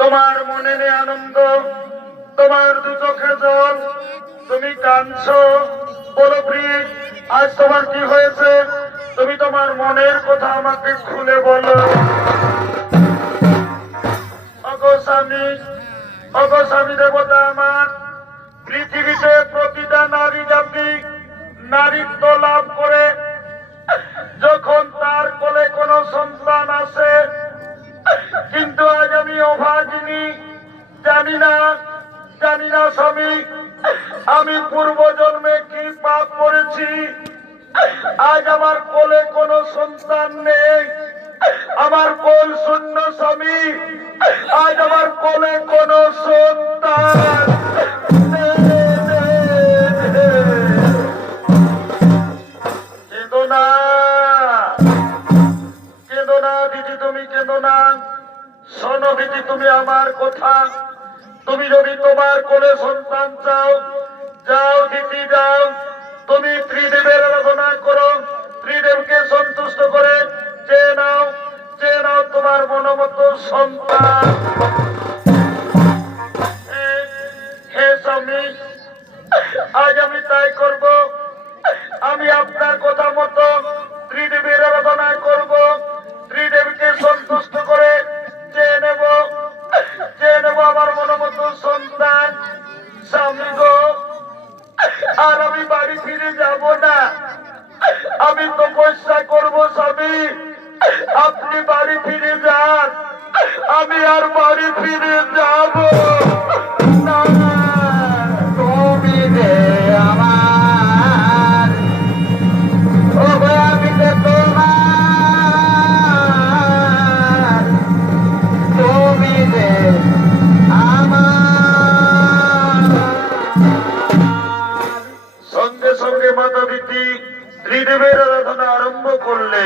তোমার মনে নেই আনন্দ, তোমার দু চোখে জল, তুমি কাঁদছো। বলো প্রিয়, আজ তোমার কি হয়েছে? তুমি তোমার মনের কথা আমাকে খুলে বলো। অগো স্বামী দেবতা আমার, পৃথিবীতে প্রতিটা নারী জাতি নারীত্ব লাভ করে যখন তার কোলে কোনো সন্তান আসে, কিন্তু আজ আমি অভাগিনী। জানি না স্বামী, আমি পূর্ব জন্মে কি পাপ করেছি। আজ আমার কোলে কোনো সন্তান নেই, আমার কোল শূন্য স্বামী। আজ আমার কোলে কোনো সন্তান কেঁদো না, কেঁদো না দিদি, তুমি কেঁদো না। শোনো দিদি, তুমি আমার কথা। তুমি যদি তোমার কোলে সন্তান চাও, যাও দিদি যাও, তুমি ত্রিদেবের আরাধনা করো, ত্রিদেবকে সন্তুষ্ট করে চেয়ে নাও তোমার মনোমতো সন্তান। হে স্বামী, আজ আমি তাই করব। আমি আপনার কথা মতো ত্রিদেবের আরাধনা করব, ত্রিদেবকে সন্তুষ্ট করে চেয়ে নেব আমার মনোমতো সন্তান। স্বামী গো, আর আমি বাড়ি ফিরে যাব না, আমি তপস্যা করব স্বামী। আপনি বাড়ি ফিরে যান, আমি আর বাড়ি ফিরে যাব না। তুমি যে আমার, ও আমি যে তোমার, তুমি যে আমার। সঙ্গে সঙ্গে মাতা দিদি ত্রিদেবের আরাধনা আরম্ভ করলে।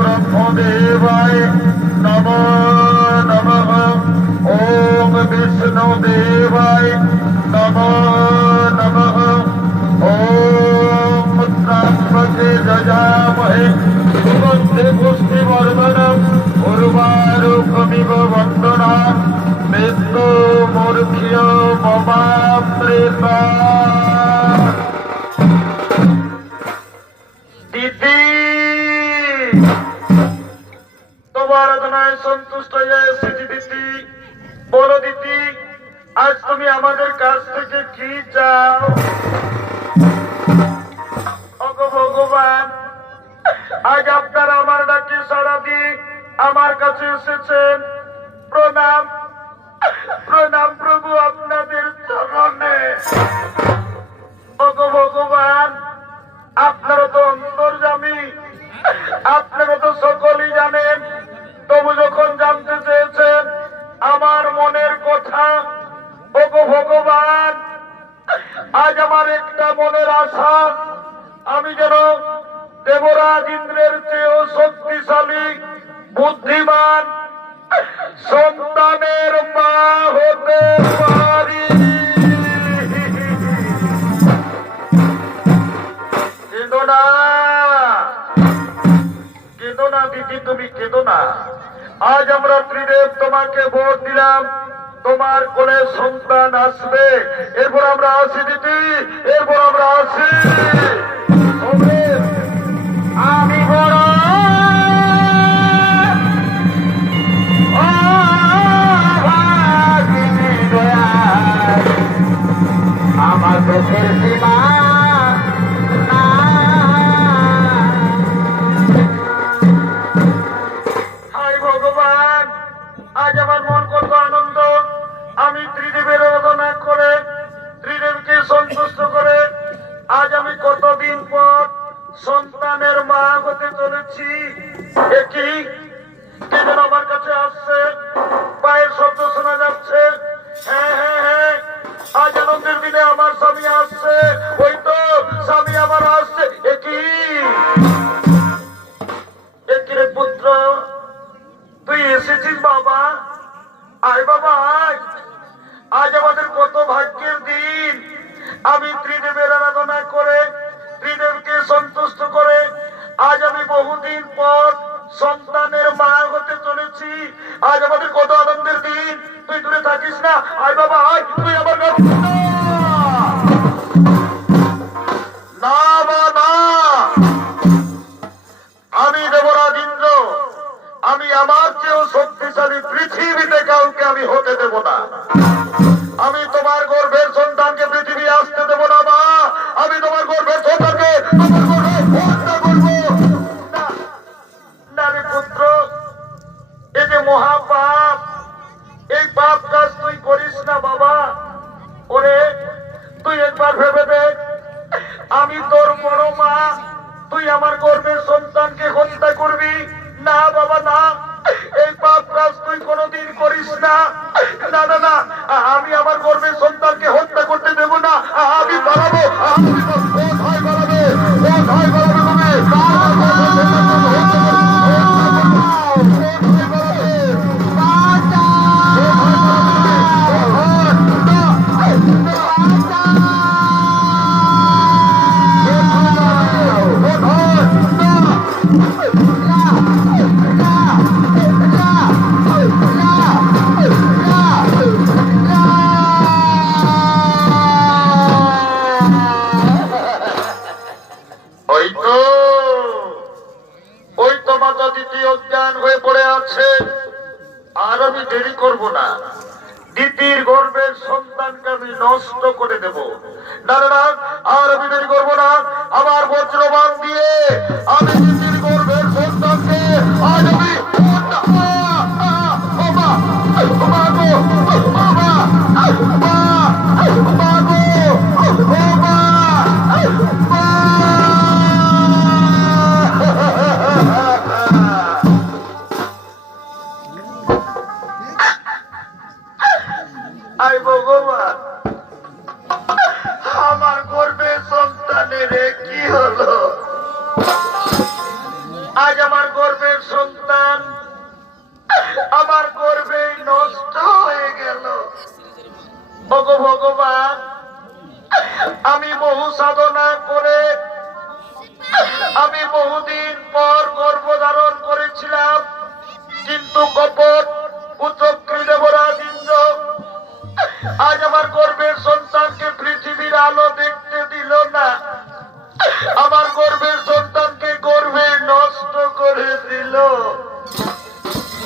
ব্রহ্মদেবায় নমঃ নমঃ, ওম বিষ্ণুদেবায় নমঃ নমঃ, ওম ত্র্যম্বকে যজামহে সুগন্ধে পুষ্টিবর্ধনম উর্বারুকমিব বন্দনাৎ মৃত্যুমূর্খ্য মমামৃতা। দিদি তোমার আরাধনায় সন্তুষ্ট হয়ে এসেছি দিদি। বলো দিদি, আজ তুমি আমাদের কাছ থেকে কি চাও? ওগো ভগবান, আজ আপনারা আমার ডাকে সাড়া দিয়ে আমার কাছে এসেছেন। প্রণাম প্রণাম প্রভু আপনাদের চরণে। ওগো ভগবান, আপনারা তো অন্তর্যামী, আপনারা তো সকলেই জানেন। তবু যখন জানতে চেয়েছেন আমার মনের কথা, ওগো ভগবান, আজ আমার একটা মনের আশা, আমি যেন দেবরাজ ইন্দ্রের চেয়েও শক্তিশালী বুদ্ধিমান সন্তানের মা হতে পারি। কেঁদো না, কেঁদো না দিদি, তুমি কেঁদো না। আজ আমরা ত্রিদেব তোমাকে ভোট দিলাম, তোমার কোলে সন্তান আসবে। এরপর আমরা আসি দিদি, এরপর আমরা আসি। আমি বড় অভাগিনী দয়াল, আমার দুঃখের সীমা হায় ভগবান, আজ আমার মন কত আনন্দ। আমি ত্রিদেবের আরাধনা করে, ত্রিদেবকে সন্তুষ্ট করে আজ আমি কতদিন পর সন্তানের মা হতে চলেছি। একই কে যেন আমার কাছে আসছে, পায়ের শব্দ শোনা যাচ্ছে। হ্যাঁ হ্যাঁ হ্যাঁ, আজ আনন্দের দিনে আমার স্বামী আসছে। ওই তো স্বামী আমার আসছে। একই একই রে পুত্র, তুই এসেছিস বাবা। আয় বাবা আয়, আজ আমাদের কত ভাগ্যের দিন। আমি ত্রিদেবের আরাধনা করে, ত্রিদেবকে সন্তুষ্ট করে আজ আমি বহুদিন পর সন্তানের মা হতে চলেছি। আজ আমাদের কত আনন্দের দিন। তুই দূরে থাকিস না, আয় বাবা আয়, তুই আমার কাছে না বা না। আমি দেবরাজ ইন্দ্র, আমি আমার চেয়েও শক্তিশালী পৃথিবীতে কাউকে আমি হতে দেব না। আমি তোমার গর্ভের সন্তানকে পৃথিবী আসতে দেব না মা। আমি তোমার গর্ভের সন্তানকে আমার গর্ভে হত্যা করব না। না রে পুত্র, এই যে মহাপাপ, এই পাপ কাজ তুই করিস না বাবা। ওরে তুই একবার ভেবে দেখ, আমি তোর বড় মা, তুই আমার গর্ভের সন্তানকে হত্যা করবি? না বাবা না, এই পাপ কাজ তুই কোনোদিন করিস না। না না না, আমি আমার গর্ভের সন্তানকে হত্যা করতে দেব না। আমি পালাবো, আমি কোথায় পালাবে, কোথায় পালাবে তুমি? ওই তো, ওই তো মাতা দ্বিতীয় অজ্ঞান হয়ে পড়ে আছে। আর আমি দেরি করব না, দ্বিতীয় গর্ভের সন্তানকে আমি নষ্ট করে দেব। না না না, আর আমি দেরি করব না। আমার বজ্রবাণ দিয়ে আমি দ্বিতীয় গর্ভের সন্তানকে আজ আমি আই ভগবান, আমার গর্ভের সন্তানের কি হলো? আজ আমার গর্ভের সন্তান আমার গর্ভে নষ্ট হয়ে গেল। ওগো ভগবান, আমি বহু সাধনা করে আমি বহুদিন পর গর্ভধারণ করেছিলাম, কিন্তু কপট কুচক্রী দেবরাজ ইন্দ্র আজ আমার গর্ভের সন্তানকে পৃথিবীর আলো দেখতে দিল না। আমার গর্ভের সন্তানকে গর্ভে নষ্ট করে দিল।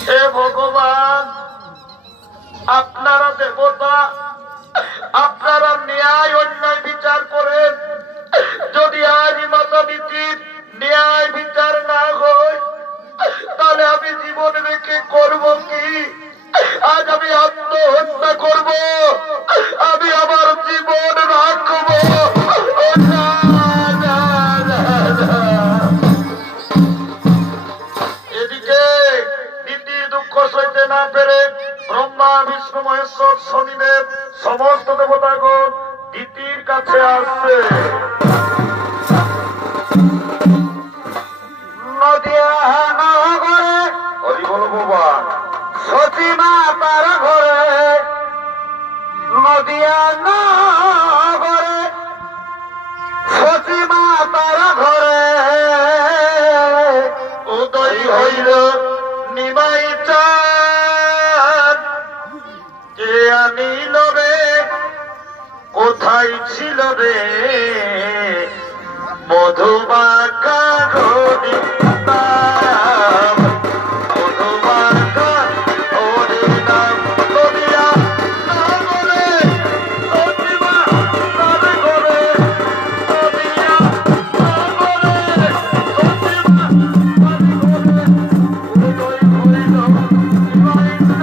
হে ভগবান, আপনারা দেবতা, আপনারা ন্যায় অন্যায় বিচার করেন। যদি আজ মাতা দিদির ন্যায় বিচার না হয়, তাহলে আমি জীবন রেখে করব কি? আজ আমি আত্মহত্যা করব, আমি আমার জীবন রাখব। না, না, না, না। এদিকে দিদি দুঃখ সইতে না পেরে ব্রহ্মা বিষ্ণু মহেশ্বর শনিদেব সমস্ত দেবতাগণ দিদির কাছে আসছে। করে মধুমাখা হরি নাম, মধুমাখা হরি নাম করিয়া সাগরে সতীমা স্নান করে, করিয়া সাগরে সতীমা স্নান করে, উদয় হইল শিবাইন্দ্র।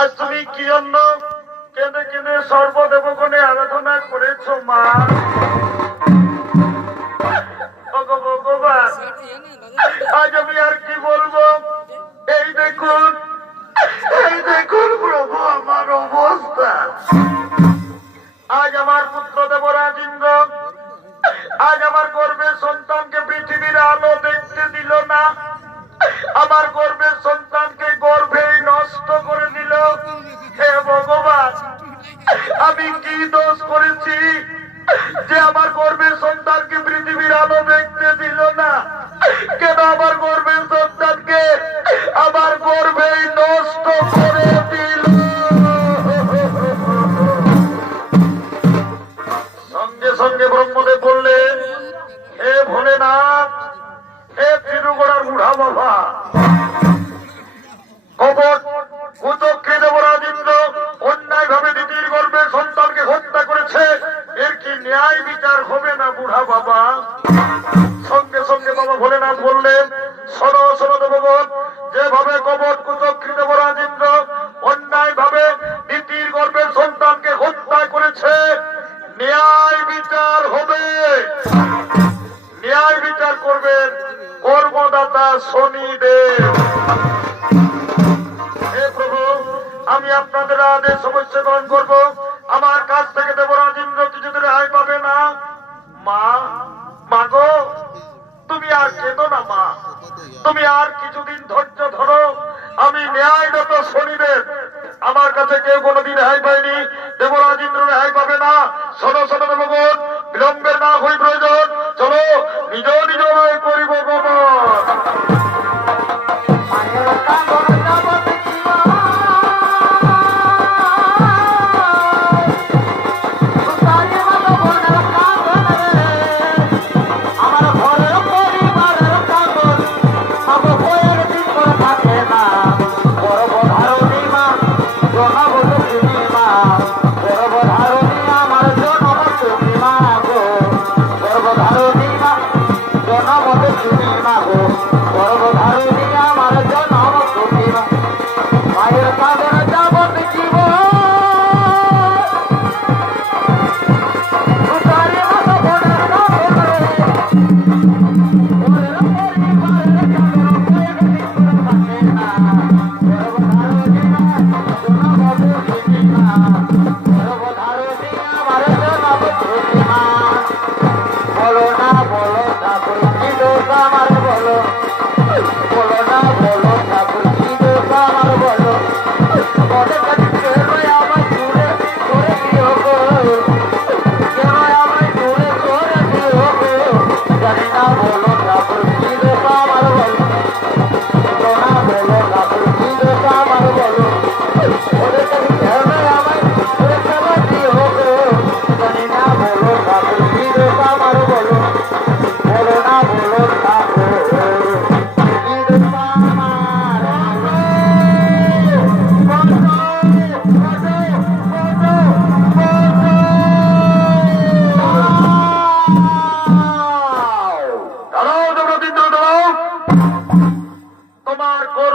আজ তুমি কি জন্য কেঁদে কেঁদে সর্বদেবগণে আরাধনা করেছ মা? ওগো ভগবান, আজ আমি আর কি বলবো? এই দেখুন, এই দেখুন প্রভু আমার অবস্থা। আজ আমার পুত্র দেবরাজ ইন্দ্র আজ আমার গর্ভের সন্তানকে পৃথিবীর আলো দেখতে দিল না, আমার গর্ভের সন্তানকে গর্ভেই নষ্ট করে দিল। হে ভগবান, আমি কি দোষ করেছি যে আমার গর্ভের সন্তানকে পৃথিবীর আলো দেখতে দিল না? কেন আমার গর্ভের সন্তানকে আমার গর্ভেই নষ্ট করে দিল? সঙ্গে সঙ্গে ব্রহ্মদেব বললেন, হে ভোলেনাথ, হে তিরুগড়ার বুড়া বাবা, কপট কুচক্রী দেবরাজ ইন্দ্র অন্যায় ভাবে দিদির গর্ভে সন্তানকে হত্যা করেছে, এর কি ন্যায় বিচার হবে না বুড়া বাবা? সঙ্গে সঙ্গে বাবা ভোলেনাথ বললেন, শোনো শোনো দেবগণ, যেভাবে কপট কুচক্রী দেবরাজ ইন্দ্র অন্যায় ভাবে দিদির গর্ভের সন্তানকে হত্যা করেছে, ন্যায় বিচার হবে। ন্যায় বিচার করবেন কর্মদাতা শনিদেব। হে প্রভু, আমি আপনাদের আদেশ অবশ্যই গ্রহণ করবো। আমার কাছ থেকে দেবরাজ ইন্দ্র কিছুদিন রেহাই পাবে না। মা, মা গো, তুমি আর কেঁদো না মা, তুমি আর কিছুদিন ধৈর্য ধরো। আমি ন্যায়গত শনিদেব, আমার কাছে কেউ কোনোদিন রেহাই পায়নি, দেবরাজ ইন্দ্র রেহাই পাবে না। শোনো শোনো দেবগণ, বিলম্বের না হই প্রয়োজন, চলো নিজ নিজ করিব গমন। জনমত তুমি মাগো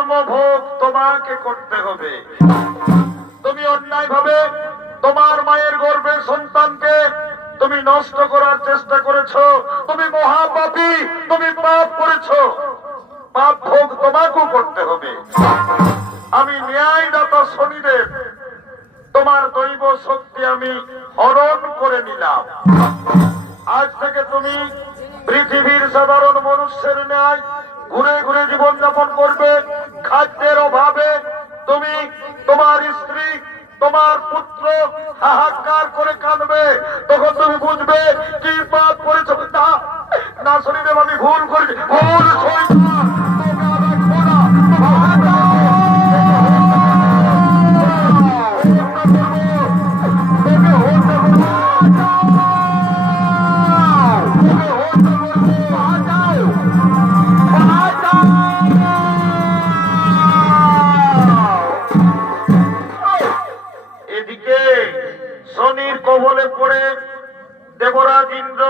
কর্মভোগ তোমাকে করতে হবে। তুমি অন্যায় ভাবে তোমার মায়ের গর্ভের সন্তানকে তুমি নষ্ট করার চেষ্টা করেছো। তুমি মহাপাপী, তুমি পাপ করেছো। পাপ ভোগ তোমাকেও করতে হবে। আমি ন্যায়দাতা শনিদেব তোমার দৈব শক্তি আমি হরণ করে নিলাম। আজ থেকে তুমি পৃথিবীর সাধারণ মানুষের ন্যায় ঘুরে ঘুরে জীবনযাপন করবে। খাদ্যের অভাবে তুমি, তোমার স্ত্রী, তোমার পুত্র হাহাকার করে কাঁদবে। তখন তুমি বুঝবে কি পাপ করেছ। না শনিদেব, আমি ভুল করেছি, ভুল করেছি। এদিকে শনির কবলে পড়ে দেবরাজ ইন্দ্র,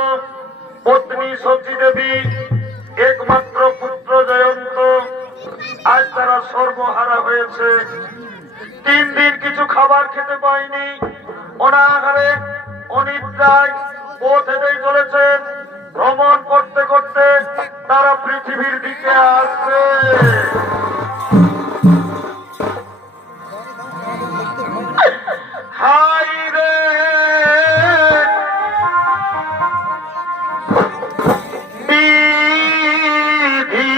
পত্নী সতী দেবী, একমাত্র পুত্র জয়ন্ত, আজ তারা সর্বহারা হয়েছে। 3 দিন কিছু খাবার খেতে পায়নি। অনাহারে অনিদ্রায় পথ হেঁটেই চলেছেন। ভ্রমণ করতে করতে তারা পৃথিবীর দিকে আসবে। হাই রে বিধি,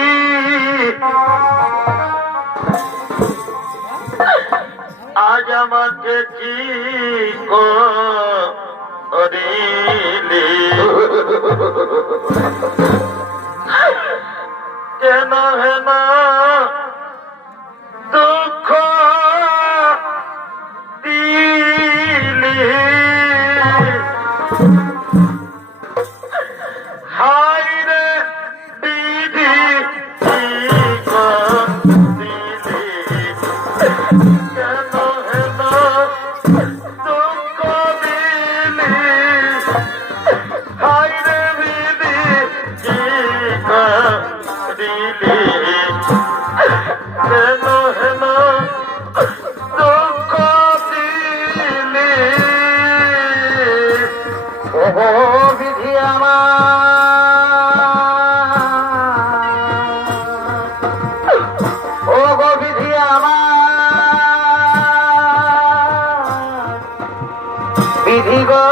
আজ আমাকে কি করিলি, কেন হেন দুঃখ দিলি। হাই রে বিধি কি দিলি, কেন হেন দুঃখ দিলি। হাই রে বিধি কি দিলি, কেন হেন দুঃখ দিলি। ওগো বিধি আমার, ওগো বিধি আমার, বিধি গো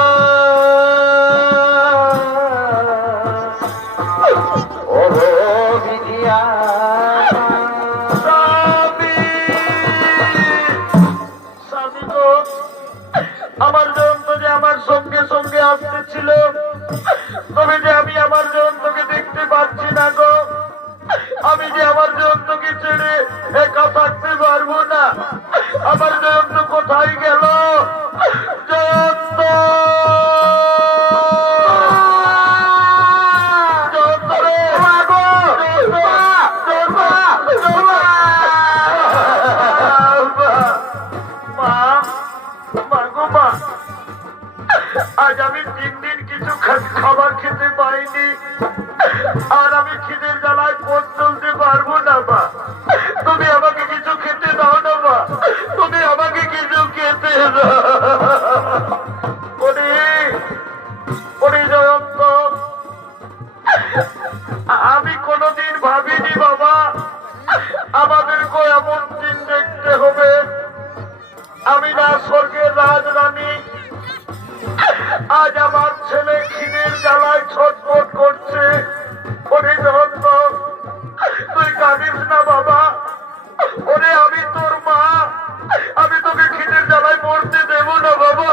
ওগো বিধি আমার। স্বামী, স্বামী গো, আমার জয়ন্ত যে আমার সঙ্গে সঙ্গে আসতেছিল, তবে যে আমি আমার জয়ন্তকে দেখতে পাচ্ছি না গো। আমি যে আমার জয়ন্তকে ছেড়ে একা থাকতে পারবো না। আমার জয়ন্ত কোথায় গেল? জয়ন্ত, জয়ন্ত রে, আজ আমি 3 দিন কিছু খাবার খেতে পাইনি। আর আমি খিদের জ্বালায় পথ চলতে পারবো না মা। তুমি আমাকে কিছু খেতে দাও না মা, তুমি আমাকে কিছু খেতে দাও। ওরে জয়ন্ত, আমি কোনোদিন ভাবিনি বাবা আমাদেরকে এমন দিন দেখতে হবে। আমি না স্বর্গের রাজরানী, আজ আমার ছেলে খিদের জ্বালায় ছটফট করছে। ওরে জয়ন্ত, তুই কাঁদিস না বাবা। ওরে আমি তোর মা, আমি তোকে খিদের জ্বালায় মরতে দেব না বাবা।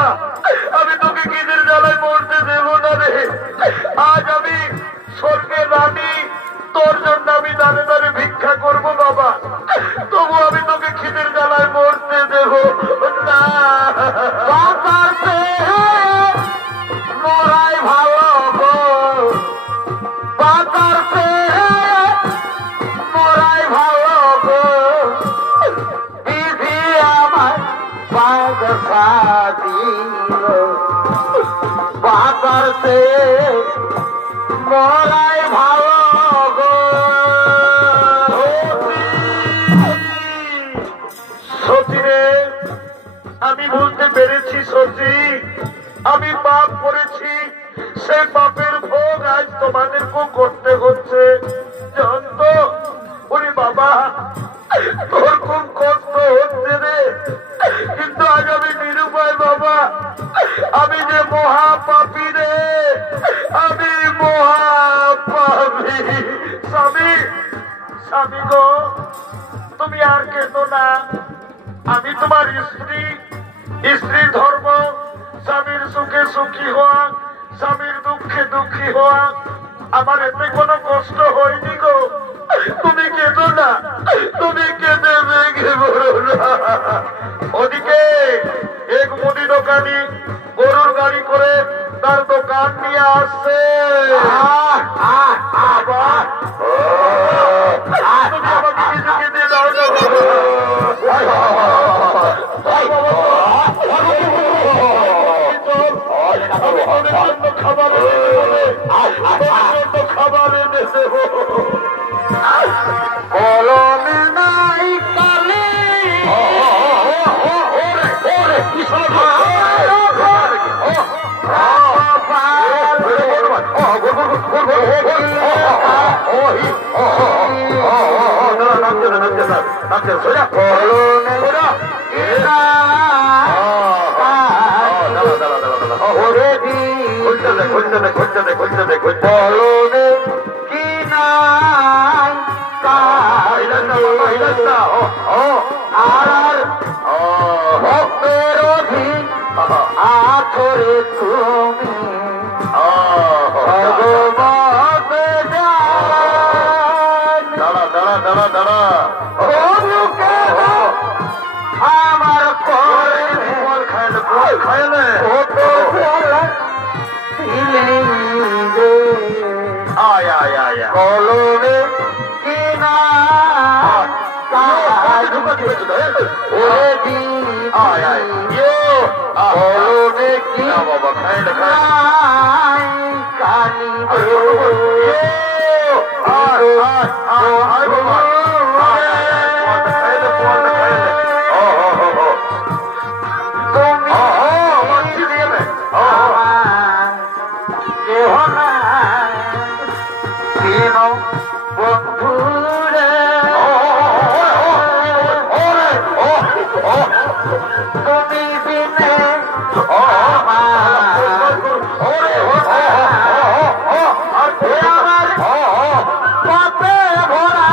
আমি তোকে খিদের জ্বালায় মরতে দেব না রে। আজ আমি স্বর্গের রানী, তোর জন্য আমি দাঁড়ে দাঁড়ে ভিক্ষা করব বাবা, তবু আমি তোকে খিদের জ্বালায় মরতে দেব না। মোরাই ভালো গো, বাতাসে মোরাই ভালো গো, বিধি আমার বাগসা দিল। বাতাসে মোরাই ভালো গো, বুঝেছি আমি পাপ করেছি, সেই পাপের ভোগ আজ তোমাদেরকেও করতে হচ্ছে। জানত ওরে বাবা, তোর খুব কষ্ট হচ্ছে রে, কিন্তু আজ আমি নিরুপায় বাবা। আমি যে মহা পাপী রে, আমি মহা পাপী। স্বামী, স্বামী গো, তুমি আর কেঁদো না। আমি তোমার স্ত্রী, স্ত্রীর ধর্ম স্বামীর সুখে সুখী হওয়া, স্বামীর দুঃখে দুঃখী হওয়া। আমার এতে কোনো কষ্ট হয়নি গো। তুমি কেঁদো না, তুমি কেঁদে ভেঙে বলো না। ওদিকে এক মুদি দোকানি গরুর গাড়ি করে তার দোকান নিয়ে আসছে। আবার তুমি আমাকে কিছু কিনে দাও না খাবার এনে দেবো। কলমে নাই কালি কলমে কি নাই আর ভক্তের অধীন আথরে তুমি ভগবতে জান। অনুকে আমার করে খাইলে কত কলমে কিনা কলমে কিনা বাবা খাইলে কালি বন্ধুরে তুমি বিনে আমার পাপে ভরা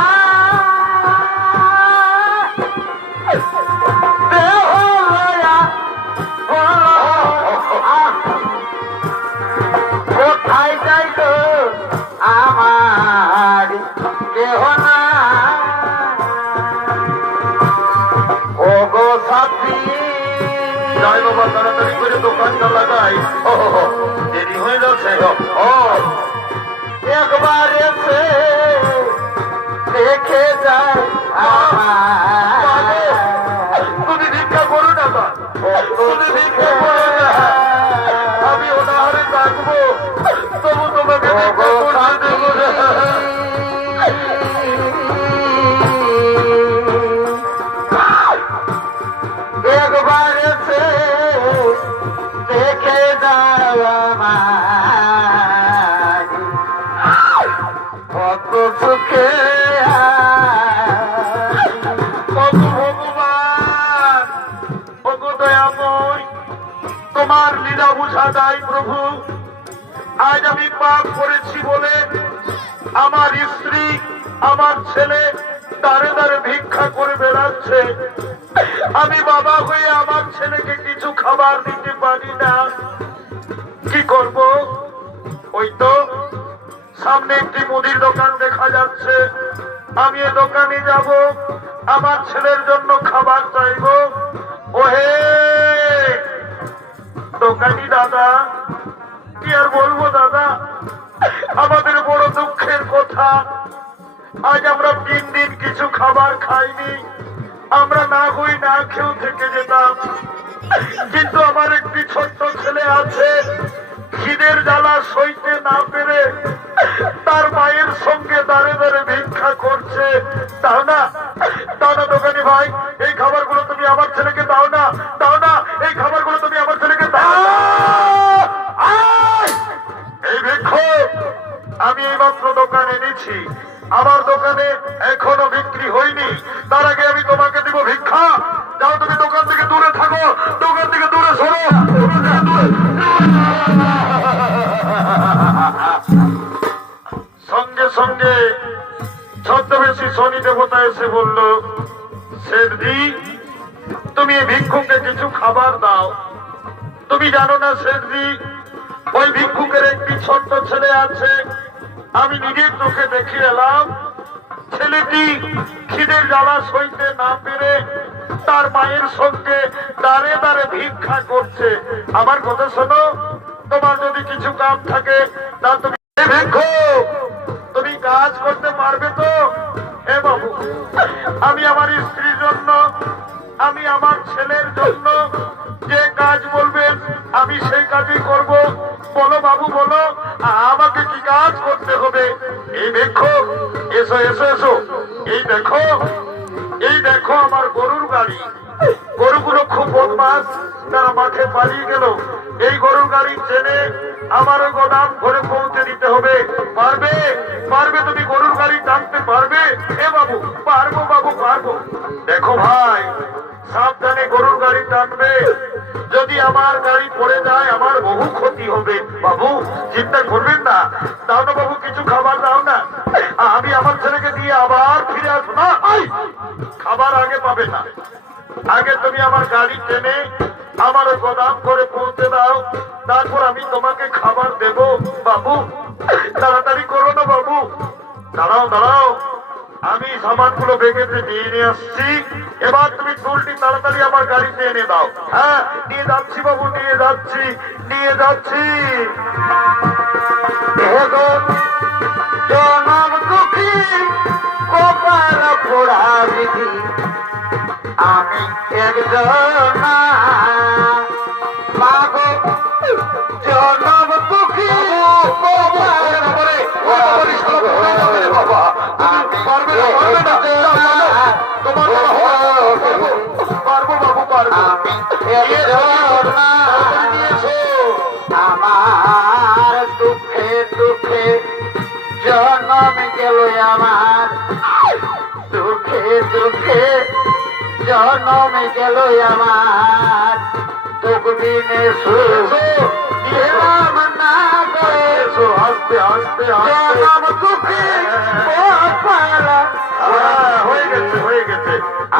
দেহ লয়া কোথায় যাই তো আমার কেহ না ও গো সাথী। যাই বাবা, তাড়াতাড়ি করে দোকানটা লাগাই, দেরি হয়ে যাচ্ছে। একবার এসে দেখে যায় তুমি ভিক্ষা করো না মা, তুমি ভিক্ষা করো না। আমি অনাহারে থাকবো, তবু তোমাকে ভিক্ষা করতে দেবো না। একবার এসে দেখে যাওয়া কত সুখে ভগবান, ওগো দয়াময়, তোমার লীলা বুঝা দায় প্রভু। আজ আমি পাপ করেছি বলে আমার স্ত্রী, আমার ছেলে দাঁড়ে দাঁড়ে ভিক্ষা করে বেড়াচ্ছে। আমি বাবা হয়ে আমার ছেলেকে কিছু খাবার দিতে পারি না, কি করব? ওই তো সামনে একটি মুদির দোকান দেখা যাচ্ছে, আমি এ দোকানে যাব, আমার ছেলের জন্য খাবার চাইব। ওহে দোকানি দাদা, কি আর বলবো দাদা, আমাদের বড় দুঃখের কথা। আজ আমরা 3 দিন কিছু খাবার খাইনি, আমরা না হই না খেয়েও থেকে যেতাম, কিন্তু আমার একটি ছোট্ট ছেলে আছে, খিদের জ্বালা সইতে না পেরে তার মায়ের সঙ্গে দাঁড়ে দাঁড়ে ভিক্ষা করছে। দাও না, দাও না দোকানি ভাই, এই খাবারগুলো তুমি আমার ছেলেকে দাও না, দাও না, এই খাবারগুলো তুমি আমার ছেলেকে শ্রী, তুমি এই ভিক্ষুককে কিছু খাবার দাও। তুমি জানো না শেঠজি, ওই ভিক্ষুকের একটি ছোট্ট ছেলে আছে, আমি নিজের চোখে দেখে এলাম। ছেলেটি খিদের জ্বালা সইতে না পেরে তার মায়ের সঙ্গে দাঁড়ে দাঁড়ে ভিক্ষা করছে। আমার কথা শোনো, তোমার যদি কিছু কাম থাকে তা তুমি ভিক্ষুক, তুমি কাজ করতে পারবে তো? হে বাবু, আমি আমার স্ত্রীর জন্য, আমি আমার ছেলের জন্য যে কাজ বলবেন আমি সেই কাজই করব। বলো বাবু, বলো আমাকে কি কাজ করতে হবে? এই ভিক্ষুক, এসো এসো এসো, এই দেখো, এই দেখো আমার গরুর গাড়ি। গরুগুলো খুব বদমাস, তারা মাঠে পালিয়ে গেল। এই গরুর গাড়ি চেনে আমার ওই গোদাম ঘরে পৌঁছে দিতে হবে। পারবে? পারবে? তুমি গরুর গাড়ি টানতে পারবে? এ বাবু, পারবো বাবু, পারবো। দেখো ভাই, সাবধানে গরুর গাড়ি টানবে। যদি আমার গাড়ি পড়ে যায় আমার বহু ক্ষতি হবে। বাবু চিন্তা করবেন না। দাও না বাবু, কিছু খাবার দাও না, আমি আমার ছেলেকে দিয়ে আবার ফিরে আসবো। না, খাবার আগে পাবে না, আগে তুমি আমার গাড়ি টেনে আমার ওই গোদাম করে পৌঁছে দাও, তারপর আমি তোমাকে খাবার দেব। বাবু তাড়াতাড়ি করো না বাবু। দাঁড়াও দাঁড়াও, আমি সামানগুলো বেগেতে নিয়ে আসছি। এবার তুমি টুলটি তাড়াতাড়ি আমার গাড়িতে এনে দাও। হ্যাঁ, নিয়ে যাচ্ছি বাবু, নিয়ে যাচ্ছি, নিয়ে যাচ্ছি। জনম দুঃখী কপাল পোড়া বিধি, আমি একজন মাগো জনম দুঃখী কপাল পোড়া বিধি, আমি পারবে না, পারবে না, তোমার পারবো বাবু, পারবো। আমি একজন দিয়েছো আমার দুঃখে দুঃখে জনম গেল আমার, দুঃখে দুঃখে জনম গেল আমার, দুঃখ দিনে সুলাম না গো, আস্তে আস্তে জনম দুঃখে কপাল হয়ে গেছে, হয়ে গেছে।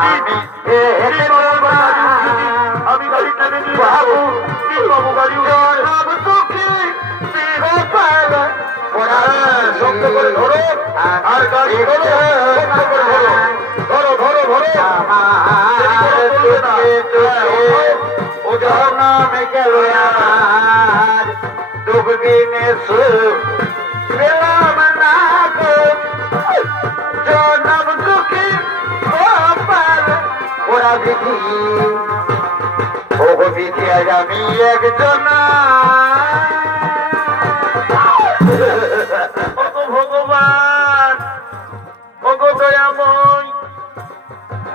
আমি আমি গাড়ি টেনে নিয়ে বাবু, বাবু গাড়ি জনম দুঃখে কপাল শক্ত করে ধরো আর গাড়ি ধরো, শক্ত করে ধরো, ধরো ধরো ধরো। ও জনম গেল আমার, দুঃখ দিনে সুখ পেলাম না গো, জনম দুঃখী কপাল ওরা বিধি, ও বিধি আজ আমি একজন ভগবান, ভগ দয়াময়,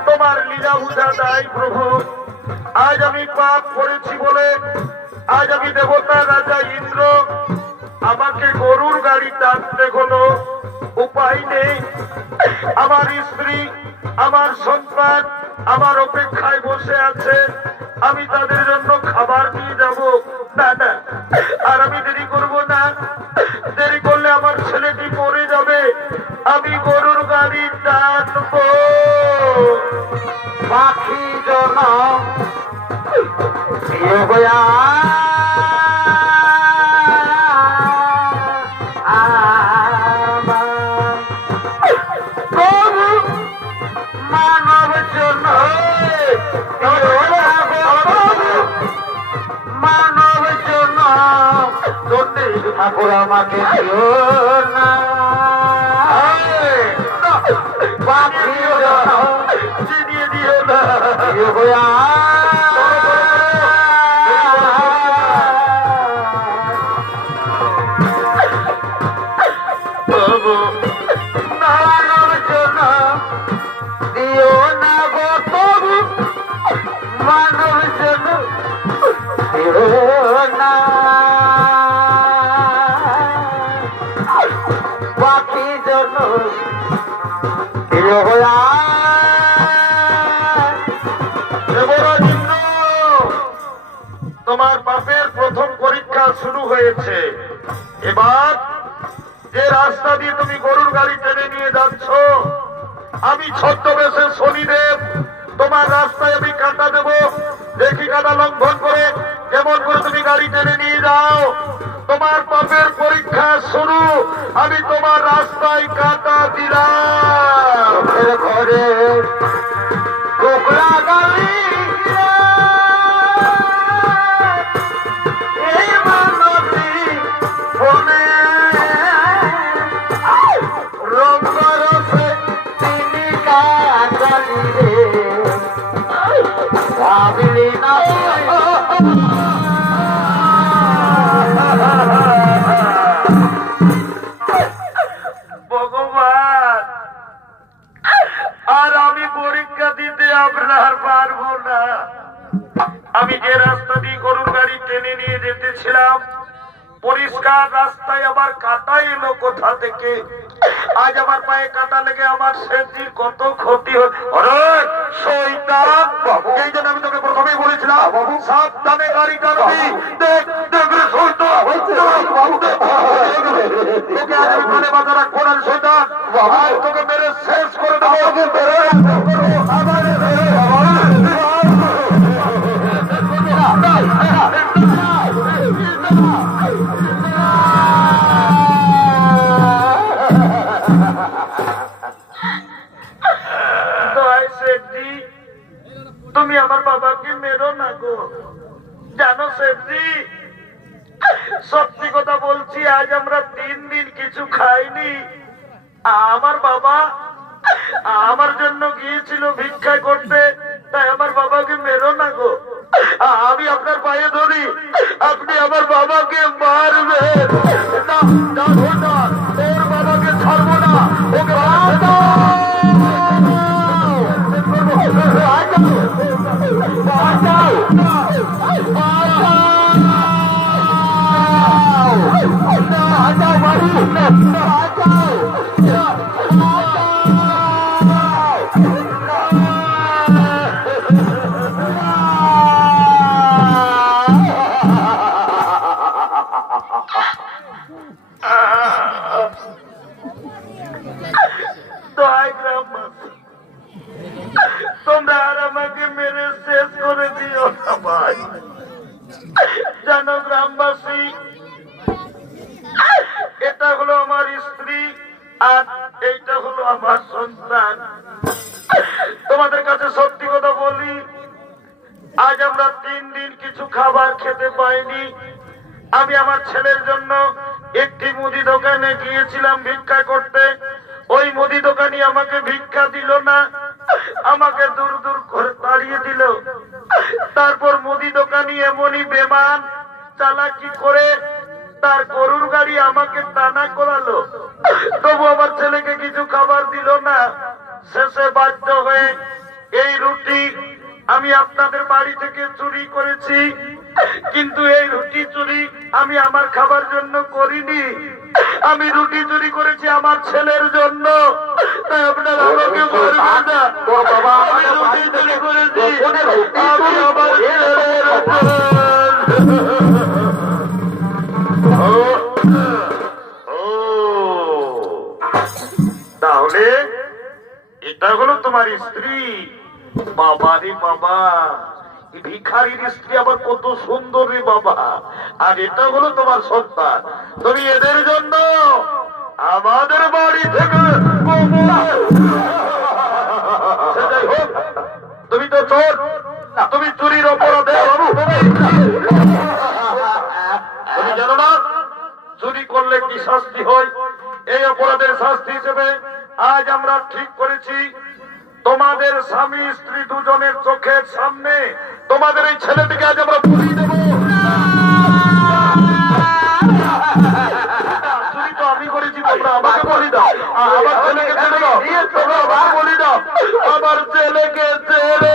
তোমার লীলা বুঝা দায় প্রভু। আজ আমি পাপ করেছি বলে আজ আমি দেবতা রাজা ইন্দ্র আমাকে গরুর গাড়ি টানতে হলো। উপায় নেই, আমার স্ত্রী, আমার সন্তান আমার অপেক্ষায় বসে আছে, আমি তাদের জন্য খাবার নিয়ে যাব। না না, আর আমি দেরি করব না, দেরি করলে আমার ছেলেটি মরে যাবে। আমি গরুর গাড়ি টানবো। পাখি জন মানব জন মানব জন ঠাকুর আমাকে দিও না, পাখি জন চিনিয়ে দিও না। বাবু, মানব জন দিও না গো, তবু মানব জন দিও না, পাখি জন দিও না। দেবরাজিন্দ্র, তোমার পাপের প্রথম পরীক্ষা শুরু হয়েছে। এবার যে রাস্তা দিয়ে তুমি গরুর গাড়ি টেনে নিয়ে যাচ্ছ, আমি ছদ্মবেশে শনিদেব তোমার রাস্তায় আমি কাঁটা দেবো, দেখি কাঁটা লঙ্ঘন করে যেমন করে তুমি গাড়ি টেনে নিয়ে যাও। তোমার পাপের পরীক্ষা শুরু, আমি তোমার রাস্তায় কাঁটা দিলাম। ঘরে টুকরা গালি এই মানবী বনে রঙ্গরসে তিনি কাটালি রে ভাবিলি না ভগবান, আর আমি পরীক্ষা দিতে আপনার পারবো না। আমি যে রাস্তা দিয়ে গরুর গাড়ি টেনে নিয়ে যেতেছিলাম, পরিষ্কার রাস্তায় আবার কাটা এলো কোথা থেকে? আজ আমার পায়ে কাটা লেগে আমার সেদিন কত ক্ষতি হয়। আরে শয়তান, এই জন্য আমি তোকে প্রথমেই বলেছিলাম সাবধানে গাড়ি চালাবি। দেখ দেখ রে শয়তান, তোকে আজ আমি কানে বাজা রাখবো না রে শয়তান, আজ তোকে মেরে শেষ করে তুমি আমার বাবাকে মেরো না গো। জানো শেঠজি, সত্যি কথা বলছি, আজ আমরা 3 দিন কিছু খাইনি। আমার বাবা আমার জন্য গিয়েছিল ভিক্ষা করতে, তাই আমার বাবাকে মেরো না গো। আমি আপনার পায়ে ধরি, আপনি আমার বাবাকে মারবেন না। তোর বাবাকে ছাড়বো না, ওকে তোমরা আর আমাকে মেরে শেষ করে দিও না ভাই। জানো গ্রামবাসী, এটা হলো আমার স্ত্রী আর এইটা হলো আমার সন্তান। তোমাদের কাছে সত্যি কথা বলি, আজ আমরা 3 দিন কিছু খাবার খেতে পাইনি। আমি আমার ছেলের জন্য একটি মুদি দোকানে গিয়েছিলাম ভিক্ষা করতে। ওই মুদি দোকানি আমাকে ভিক্ষা দিল না, আমাকে দূর দূর করে তাড়িয়ে দিল। তারপর মুদি দোকানি এমনই বেমান চালাকি করে তার গরুর গাড়ি আমাকে টানা করালো, তবু আমার ছেলেকে কিছু খাবার দিল না। শেষে বাধ্য হয়ে এই রুটি আমি আপনাদের বাড়ি থেকে চুরি করেছি, কিন্তু এই রুটি চুরি আমি আমার খাবার জন্য করিনি। আমি রুটি চুরি করেছি আমার ছেলের জন্য, তাই আপনারা আমাকে মারবেন না। আমি রুটি চুরি করেছি আমি আমার ছেলের তাহলে এটা হলো তোমার স্ত্রী। বাবা রে বাবা, ভিখারির স্ত্রী আবার কত সুন্দর রে বাবা। আর এটা হলো তোমার সন্তান। তুমি এদের জন্য আমাদের বাড়ি থেকে সেটাই হোক, তুমি তো চোর, তুমি চুরির অপরাধে বাবু তুমি জানো না চুরি করলে কি শাস্তি হয়? এই অপরাধের শাস্তি হিসেবে আজ আমরা ঠিক করেছি, তোমাদের স্বামী স্ত্রী দুজনের চোখের সামনে তোমাদের এই ছেলেটিকে আজ আমরা পুড়িয়ে দেবো। চুরি তো আমি করেছি, তোমরা আমাকে বলি দাও। আমার ছেলেকে ছেড়ে দাও, তোমরা আমাকে বলি দাও। আমার ছেলেকে ছেড়ে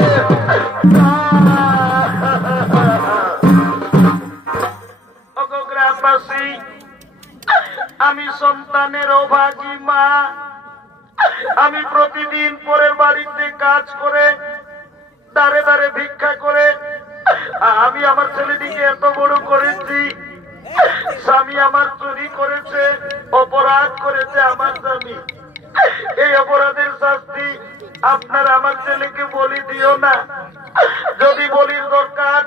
গ্রামবাসী, আমি সন্তানের অভাগী মা। আমি প্রতিদিন পরের বাড়িতে কাজ করে দাঁড়ে দাঁড়ে ভিক্ষা করে আমি আমার ছেলেটিকে এত বড় করেছি। স্বামী আমার চুরি করেছে, অপরাধ করেছে আমার স্বামী, এই অপরাধের শাস্তি আপনারা আমার ছেলেকে বলি দিও না। যদি বলির দরকার,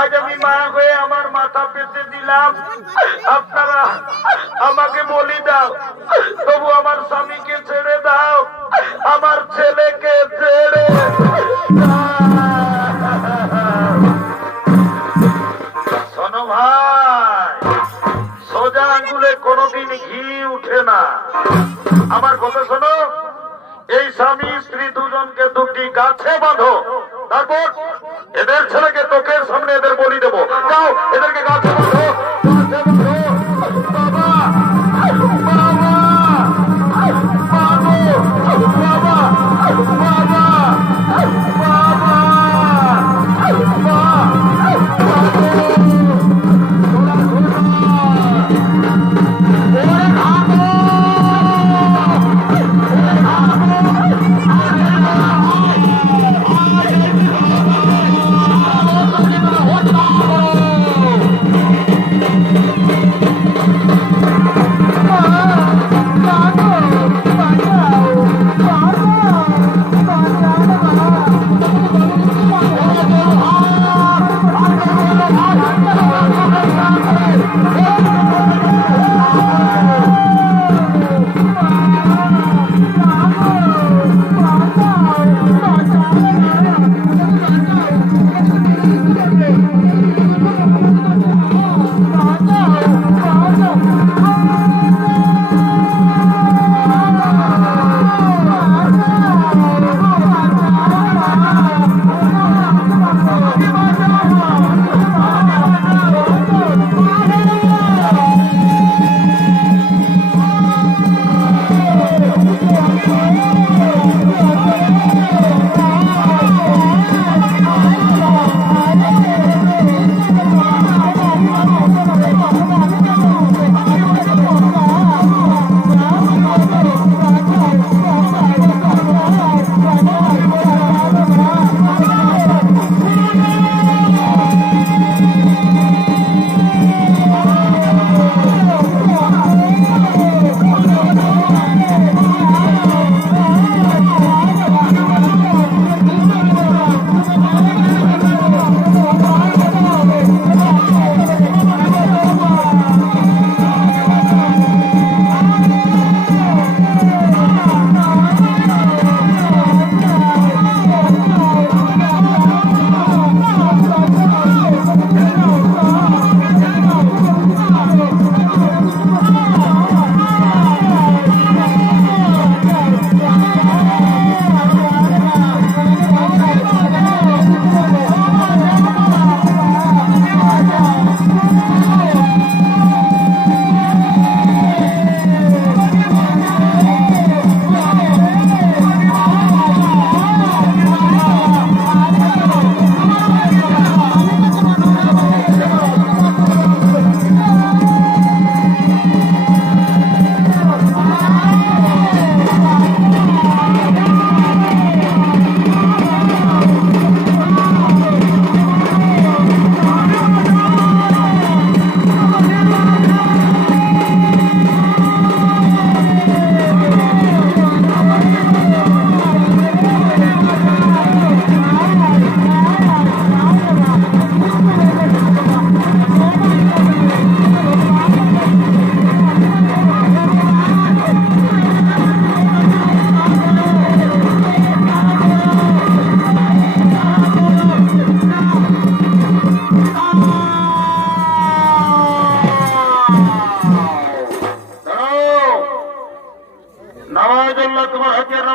আজ আমি মা হয়ে আমার মাথা পেতে দিলাম, আপনারা আমাকে বলি দাও, তবু আমার স্বামীকে ছেড়ে দাও, আমার ছেলেকে ছেড়ে শোনো ভাই, সোজা আঙ্গুলে কোনোদিন ঘি উঠে না। আমার কথা শোনো, এই স্বামী স্ত্রী দুজনকে দুটি গাছে বাঁধো, তারপর এদের ছেলেকে তোকের সামনে এদের বলি দেবো। যাও, এদেরকে গাছে বাঁধো, গাছে বাঁধো। বাবা, বাবা,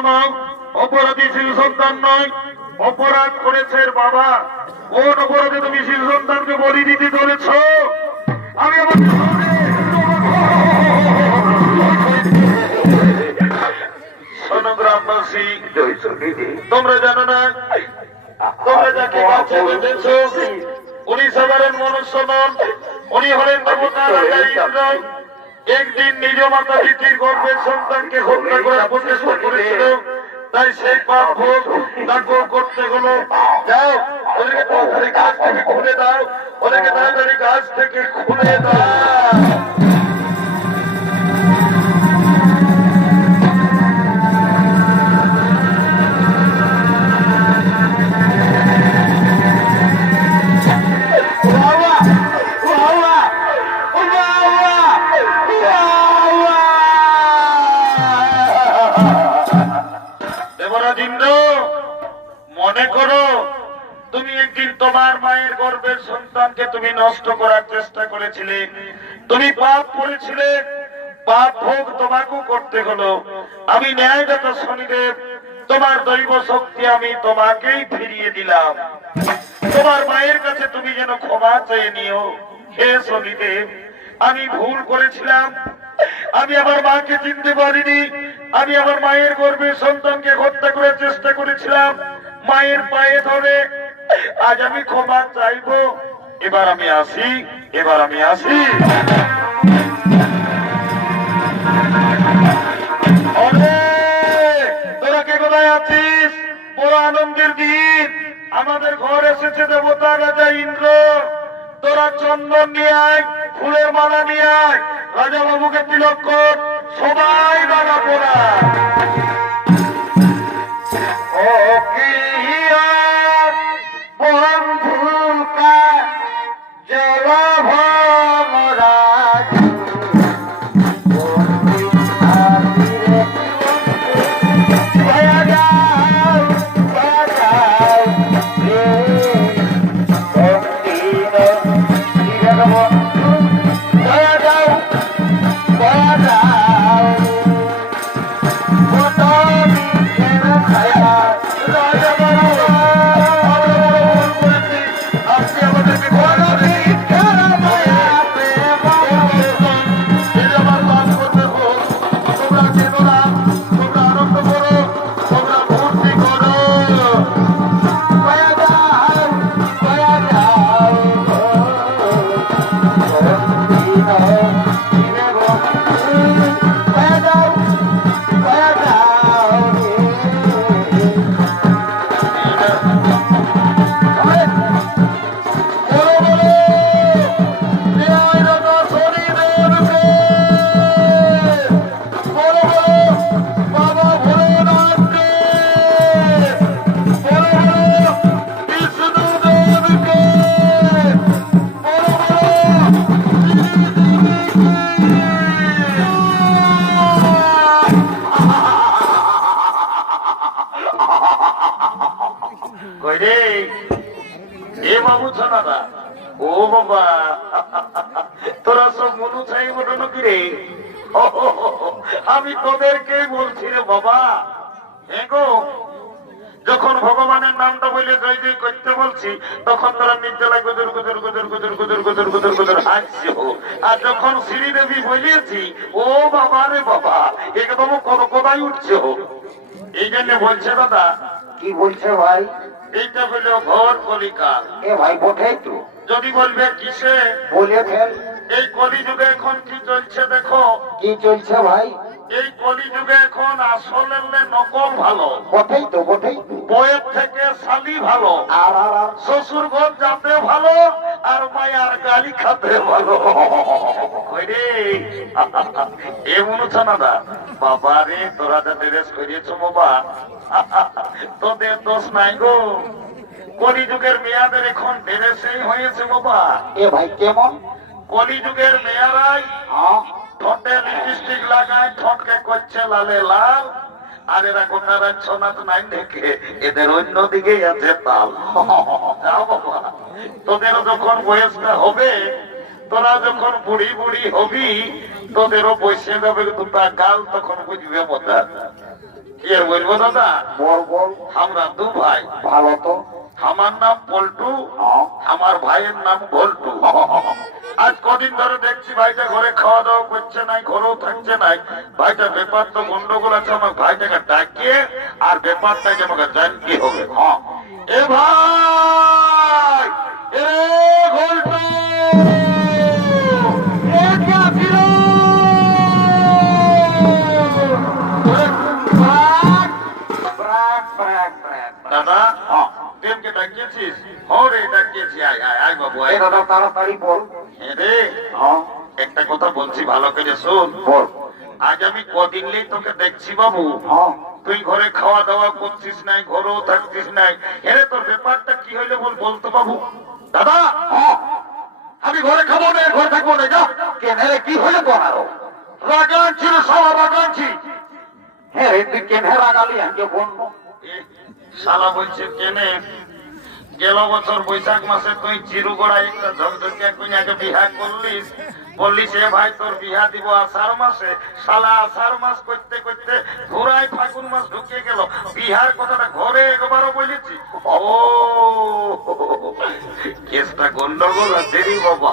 বাবা, অপরাধী শিশু সন্তান নয়, অপরাধ করেছে এর বাবা। কোন অপরাধে তুমি শিশু সন্তানকে বলি দিতে চলেছ? আমি আমার শোনো গ্রামবাসী, তোমরা জানো না, তোমরা যাকে কাছে বেঁধেছ উনি সাধারণ মনুষ্য নন, উনি হলেন দেবতা রাজা ইন্দ্র। একদিন নিজ মাতা তিথির গর্ভের সন্তানকে হত্যা করার প্রচেষ্টা করেছিল, তাই সেই পাপ ভোগ তাকে করতে হলো। যাও, ওদেরকে তাড়াতাড়ি গাছ থেকে খুলে দাও, ওদেরকে তাড়াতাড়ি গাছ থেকে খুলে দাও। করো। তুমি একদিন তোমার মায়ের গর্ভের সন্তানকে তুমি নষ্ট করার চেষ্টা করেছিলে, তুমি পাপ করেছিলে, পাপ ভোগ তোমাকেও করতে হলো। আমি ন্যায়দাতা শনিদেব তোমার দৈব শক্তি আমি তোমাকেই ফিরিয়ে দিলাম। তোমার মায়ের কাছে তুমি যেন ক্ষমা চেয়ে নিও। হে শনিদেব, আমি ভুল করেছিলাম, আমি আমার মাকে চিনতে পারিনি, আমি আমার মায়ের গর্ভে সন্তানকে হত্যা করার চেষ্টা করেছিলাম। মায়ের পায়ে ধরে আজ আমি ক্ষমা চাইবো। এবার আমি আসি, এবার আমি আসি। তোরা কে কোথায় আছিস? বড় আনন্দের দিন, আমাদের ঘর এসেছে দেবতা রাজা ইন্দ্র। তোরা চন্দন নিয়ে আয়, ফুলের মালা নিয়ে আয়, রাজা বাবুকে তিলক কর, সবাই বাবা পোড়া। ও কিয়া বন্ধুকা জলভমরাজ ও বাবা, তোরা সব মনু চাই বলো নাকি রে? আমি তোদেরকে বলছি রে বাবা। হ্যাঁ গো, যখন ভগবানের নামটা বলে জয় জয় করতে বলছি, তখন তারা নির্জলায় গুজর গুজর গুজর গুজর গুজর গুজর গুজর গুজর হাসছে। আর যখন শ্রীদেবী বলেছি, ও বাবা রে বাবা, একদম কত কোথায় উঠছে। এই জন্য বলছে দাদা। কি বলছে ভাই? এইটা হলো ঘোর কলিকাল। এ ভাই বটে তো, যদি বলবে কিসে, বলে ফেল। এই কলিযুগে এখন কি চলছে দেখো। কি চলছে ভাই? এই কলিযুগে এখন আসলের নকল ভালো, বটেই তো, বটেই তো। বইয়ের থেকে শালি ভালো, আর আর আর শ্বশুর ঘর যাতে ভালো, আর মায়ার গালি খাতে ভালো। এ মনে হচ্ছে না দা বাবা রে, তোরা যা ড্রেস করিয়েছ বাবা, তোদের দোষ নাই গো। কলিযুগের মেয়াদের এখন ড্রেসেই হয়েছে বাবা। এ ভাই কেমন? কলিযুগের মেয়ারাই ঠোঁটে লিপস্টিক লাগায়, ঠোঁটকে করছে লালে লাল। আর এরা গোটা রাজ্য নাই দেখে এদের অন্য দিকেই আছে তাল। যাও বাবা, তোদের যখন বয়সটা হবে, তোরা যখন বুড়ি বুড়ি হবি, তোদেরও বসে যাবে দুটা গাল, তখন বুঝবে মজা। কি আর বলবো দাদা, বল বল। আমরা দু ভাই। ভালো তো। আমার নাম পল্টু, আমার ভাইয়ের নাম ভল্টু। আজ কদিন ধরে দেখছি ভাইটা ঘরে খাওয়া দাওয়া করছে নাই, ঘরেও থাকছে নাই। ভাইটা ব্যাপার তো গন্ডগোল আছে, আমার ভাইটাকে ডাকিয়ে আর ব্যাপারটাকে আমাকে জানতে হবে। এ ভাই, এ ভল্টু, এ क्या फिरो? দাদা, প্রেমকে ডাকিয়েছিস? হরে ডাকিয়েছি, আয় আয় আয় বাবু আয়। দাদা তাড়াতাড়ি বল। রে একটা কথা বলছি, ভালো করে শোন। বল। আজ আমি কদিন নেই তোকে দেখছি বাবু, তুই ঘরে খাওয়া দাওয়া করছিস নাই, ঘরেও থাকছিস নাই। এরে তোর ব্যাপারটা কি হইলো বল, বলতো বাবু। দাদা, আমি ঘরে খাবো না, ঘরে থাকবো না। যা। কেন রে, কি হলো তোমারও? রাগান ছিল, সব রাগান ছিল। হ্যাঁ রে, তুই কেন রাগালি আমাকে বল। শালা বলছে কেনে গেল বছর বৈশাখ মাসে তুই চিরুগড়া একটা ঝকঝকিয়া কন্যাকে বিহা করলিস, বললিস এ ভাই তোর বিহা দিব আষাঢ় মাসে। শালা আষাঢ় মাস করতে করতে ঘুরাই ফাগুন মাস ঢুকে গেল, বিহার কথাটা ঘরে একবারও বলেছি। ও কেসটা গন্ডগোল আছে রে বাবা,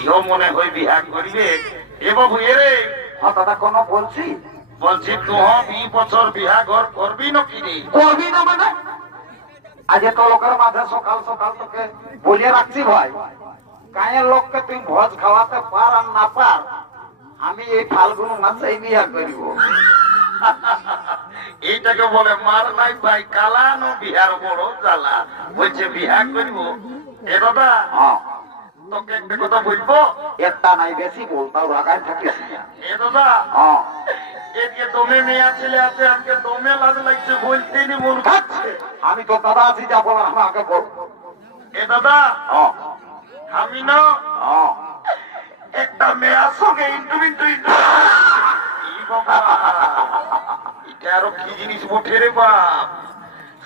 ইও মনে হয় বিহা করিবে। এ বাবু এরে দাদা কোনো বলছি বলছি তুহ 20 বছর বিহা ঘর করবি নাকি রে? করবি না মানে আজ তো লোকের মাঝে সকাল সকাল তোকে বলিয়ে রাখছি ভাই, গায়ের লোককে তুই ভোজ খাওয়াতে পার আর না পার, আমি এই ফাল্গুন মাসে বিয়া করিব। এইটাকে বলে মার নাই ভাই কালানো বিহার বড় জ্বালা, বলছে বিহা করবো। এ দাদা তোকে একটা কথা বলবো, একটা নাই বেশি বলতাও রাগায় থাকিস না। এ দাদা এদিকে দমে মেয়া ছেলে আছে, আজকে দমে লাজ লাগছে বলতেই নি মন খাচ্ছে। আমি তো দাদা আছি যা বলার আমাকে বল। এ দাদা আমি না একটা মেয়ার সঙ্গে এটা আরো কি জিনিস বটে রে বাপ,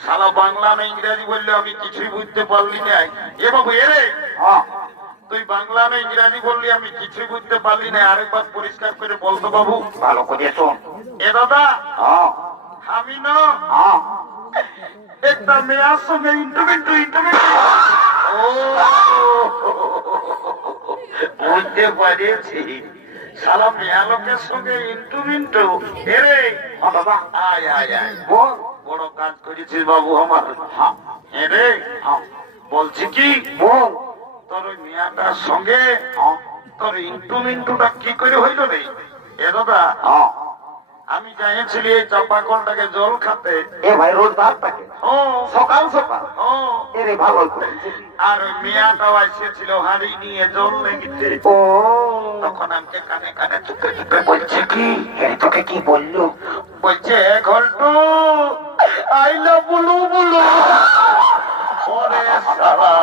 শালা বাংলা না ইংরেজি বললে আমি কিছুই বুঝতে পারলি না। এ বাবু এরে তুই বাংলা না ইংরেজি বললি আমি কিছুই বুঝতে পারলি না, আরেকবার পরিষ্কার করে বলতো বাবু। ভালো করে শোন। এ দাদা আমি না একটা মেয়ার সঙ্গে ও বুঝতে পারিয়েছি, শালা মেয়া লোকের সঙ্গে ইন্টু এরে দাদা আয় আয় আয় বল। বড় কাজ করেছিস বাবু আমার। এরে বলছি কি বল। তোর ওই মেয়াটার সঙ্গে তোর ইন্টুটা কি করে হইল রে? এ দাদা আমি চাইছিলি এই চাপা কলটাকে জল খাতে। এ ভাই রোজ ভাত থাকে ও সকাল সকাল। ও এরে ভালো করেছে। আর ওই মেয়াটাও এসেছিল হাঁড়ি নিয়ে জল লেগেছে। ও তখন আমাকে কানে কানে চুপে চুপে বলছে কি, তোকে কি বললো? বলছে ঘন্টু আইলা বুলু বুলু। ওরে শালা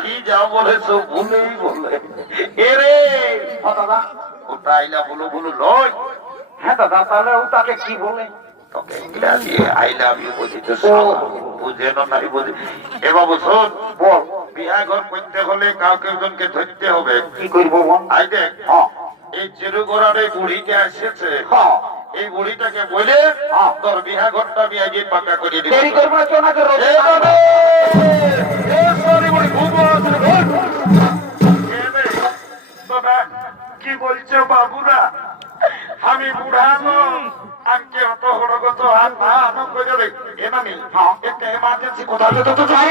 কি যা বলেছো ভুলেই বলে। এরে দাদা ওটা আইলা বুলু বুলু লয়। হ্যাঁ দাদা তাহলে ও তাকে কি বলে? তোকে ইংরাজি আই লাভ ইউ বলছিস, বুঝে না নাই বুঝে। এ বাবু শোন, বল। বিয়া ঘর করতে হলে কাউকে একজনকে ধরতে হবে। কি করবো বল? আই দেখ এই চেরুগড়ার এই বুড়িকে আসছে, এই বুড়িটাকে বলে তোর বিহা ঘরটা আমি আগে পাকা করে দিবি। দেরি করবো না কেউ না কেউ রোজ কি বলছো বাবুরা? আমি বুড়া আজকে অত হড়গত আর না করে রে এনামি একটা এমার্জেন্সি কোথাও যেতে তো চাই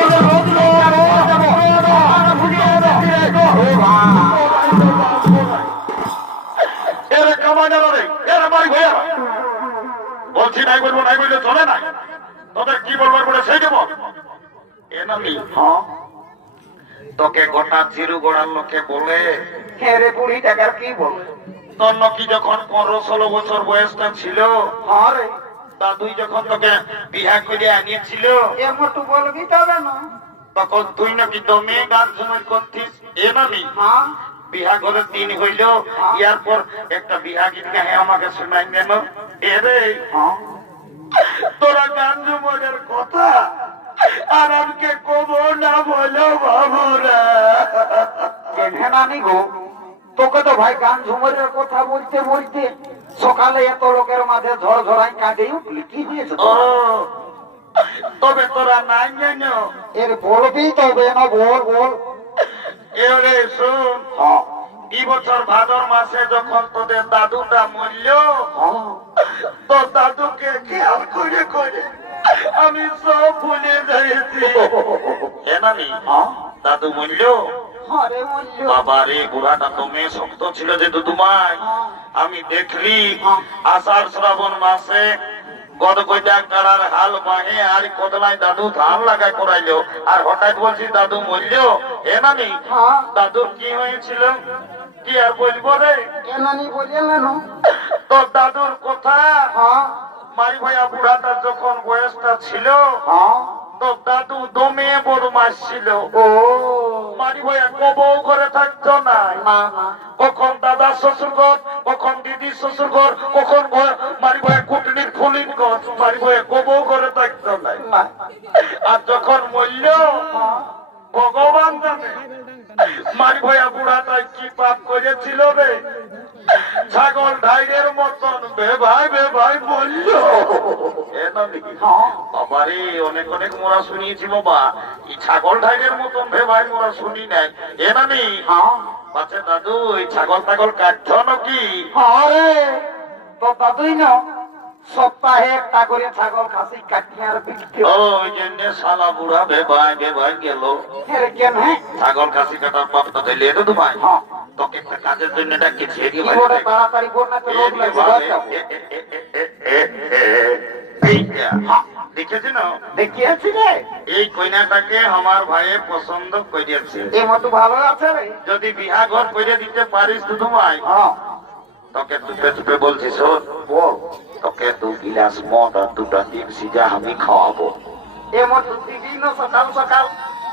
এরে কামাই না রে, এরে বাড়ি ভয়া বলছি নাই বলবো, নাই বললে চলে নাই। তোদের কি বলবার বলে সেই দেব এনামি। তোকে গোটা চিরু গোড়ার লোকে বলে হ্যাঁ রে বুড়ি টাকার কি বলে? তোর নাকি যখন 15-16 বছর বয়সটা ছিল, হ্যাঁ রে দাদুই যখন তোকে বিহা করে আনিয়েছিল, এর মতো বলবি তবে না। তখন তুই নাকি দমে গান ঝুমার করতিস। এ নামি হ্যাঁ বিহা ঘরের দিন হইল, ইয়ার পর একটা বিহা গীত গাহে আমাকে শোনাই দেন। এরে তোরা গান ঝুমারের কথা আর আমাকে কব না বলো বাবুরা। নানি গো তোকে তো ভাই গান ঝুমরের কথা বলতে বলতে সকালে এত লোকের মাঝে ঝড় ঝড়াই কাঁদে উঠলি, কি হয়েছে? ও তবে তোরা নাই জানো, এর বলবি তবে না, বল বল। এরে শোন, এই বছর ভাদর মাসে যখন তোদের দাদুটা মরল, তোর দাদুকে খেয়াল করে করে আমি সব ভুলে যাইছি। এনামি দাদু মরল, বাবা রে বুড়াটা দমে শক্ত ছিল যে দুদুমাই। আমি দেখলি আষাঢ় শ্রাবণ মাসে গদগজা কাড়ার হাল বাহে আর কদলায় দাদু ধান লাগাই করাইলো, আর হঠাৎ বলছি দাদু মরল। এ নানি দাদুর কি হয়েছিল কি আর বলবো রে? তোর দাদুর কথা মারি ভাইয়া বুড়াটা যখন বয়সটা ছিল, তোর দাদু দমে বদমাস ছিল। ও মারি ভাইয়া কবও ঘরে থাকতো না, কখন দাদা শ্বশুর ঘর কখন দিদি শ্বশুর ঘর, কখন মারি ভাই কুটনির ফুলিন ঘর, মারি ভাই গোবৌ করে থাকতো নাই। আর যখন মূল্য ভগবান জানে মারি ভাইয়া বুড়াটাই কি পাপ করেছিল রে, ছাগল ঢাইয়ের মতন বে ভাই মূল্য। বাবারে অনেক অনেক মোরা শুনিয়েছি বাবা, এই ছাগল ঢাইয়ের মতন ভাই মোরা শুনি নাই। এ নানি বাচ্চা দাদু এই ছাগল টাগল কাটছ নাকি? আরে তো দাদুই না সপ্তাহে একটা করে ছাগল খাসি কাটিয়ে আর বিক্রি। ওই জন্য শালা বুড়া বে ভাই গেল। কেন? ছাগল খাসি কাটার পাপটা দিলে তো তোমায় হ্যাঁ তোকে একটা কাজের জন্য ডাকিছি। কি বলে তাড়াতাড়ি বল না তো লোক লাগবে বাঁচাবো। দেখেছি না, দেখিয়েছি রে এই কইনাটাকে আমার ভাইয়ে পছন্দ করিয়েছে। এই মতো ভালো আছে রে। যদি বিহা ঘর করে দিতে পারিস তো তোমায় হ্যাঁ তোকে টুপে টুপে বলছি, শোন বল। তোকে 2 গিলাস মদ আর 2টা ডিম সিজা আমি খাওয়াবো। এই মতো দিদিন সকাল সকাল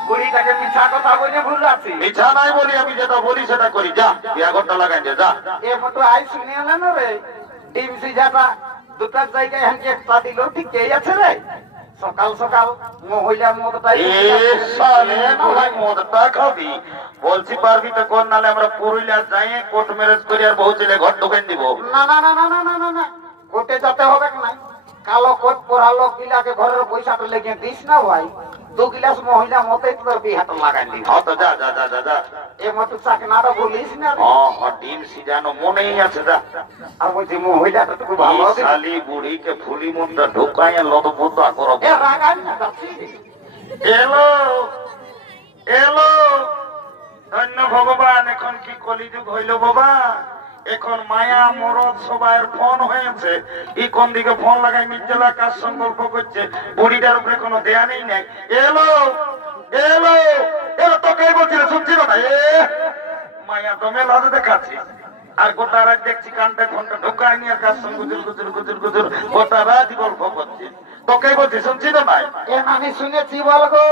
বুড়িটাকে মিছা কথা বলে ভুল আছি। মিছা নাই বলি, আমি যেটা বলি সেটা করি। যা বিয়া ঘরটা লাগাই দে যা। এই মতো আই শুনে না রে ডিম সিজাটা দুটার জায়গায় হাঁকে একটা দিল ঠিক এই আছে রে। সকাল সকাল মহিলা মদটাই মদটা খাবি বলছি, পারবি তো কোন, নালে আমরা পুরুলিয়া যাই কোর্ট ম্যারেজ করি আর বহু ছেলে ঘর ঢোকেন দিব। না না না না না না না না কোর্টে যেতে হবে না। কালো কোট পরা লোক গিলাকে ঘরের পয়সাটা লেগে দিস না ভাই। 2 গিলাস মহিলা মতে তোর বিহাটা লাগাই দিবি। হ্যাঁ তো যা যা যা যা যা। এই মতো চাকনাটা বলিস না রে। ডিম সিজানো মনেই আছে। যা আর বলছি মহিলাটা তো খুব ভালো এই শালি বুড়িকে ফুলি মুন্ডা ঢোকাইয়া লদপদা করো। এ রাগাই না যাচ্ছি। এলো এলো ধন্য ভগবান, এখন কি কলিযুগ হইল বাবা। এখন মায়া মরদ সবাই ফোন হয়েছে। এই কোন দিকে ফোন লাগাই মির্জলা কাজ সংকল্প করছে, বুড়িটার উপরে কোনো দেয়া নেই নাই। এলো এলো এলো তোকে বলছিল শুনছিল না। মায়া তো মেলাতে দেখাচ্ছি আর গোটা রাত দেখছি কানটা ফোনটা ঢোকায় নিয়ে কাজ সঙ্গে গুজুর গুজুর গুজুর গুজুর গোটা রাত গল্প করছে। তোকে বলছি শুনছিল না। এ নানি শুনেছি বলগো।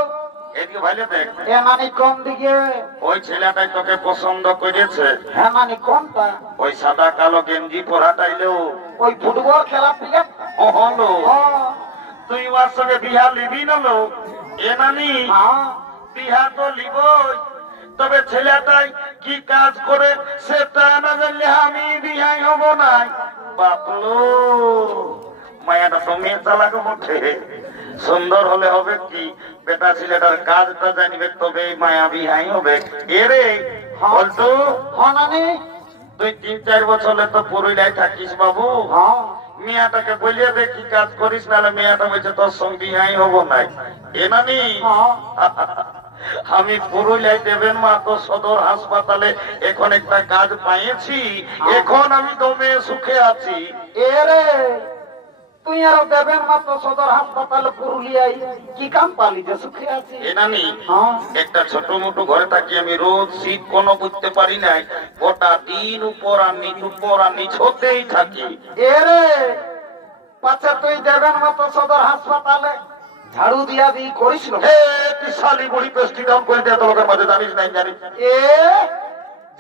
এদিকে ভাইলে দেখ, এ নানি কোন দিকে? ওই ছেলেটাই তোকে পছন্দ করেছে। হ্যাঁ নানি কোনটা? ওই সাদা কালো গেঞ্জি পরাটাইলো ওই ফুটবল খেলা প্লেয়ার হলো। তুই ওর সঙ্গে বিহা লিবি না লো? এ নানি বিহা তো লিবই, তবে ছেলেটাই কি কাজ করে সেটা না জানলে আমি বিহাই হব না। বাপলো মায়াটা তো মেয়ে চালাকে বটে, সুন্দর হলে হবে কি, বেটা ছেলেটার কাজটা জানিবে তবে মায়া বিহাই হবে। এরে বলতো নানি তুই 3-4 বছরে তো পুরুলিয়ায় থাকিস বাবু। মেয়াটাকে বলিয়ে দে কি কাজ করিস, নাহলে মেয়াটা বলছে তোর সঙ্গে বিহাই হব নাই। এ নানি আমি পুরুলিয়ায় দেবেন মা তো সদর হাসপাতালে এখন একটা কাজ পাইছি, এখন আমি দমে সুখে আছি। এরে তুই আর দেবেন মাত্র সদর হাসপাতাল পুরুলিয়ায় কি কাম পালি যে সুখে আছি? এ নানি একটা ছোট মোটো ঘরে থাকি আমি, রোজ শীত কোনো বুঝতে পারি নাই, গোটা দিন উপর আর নিচ হতেই থাকি। এরে পাছে তুই দেবেন মাত্র সদর হাসপাতালে ঝাড়ু দিয়া দি করিস না? তুই শালি বুড়ি পেস্টি ডাউন করে দেয় তো লোকের মাঝে জানিস নাই জানিস? এ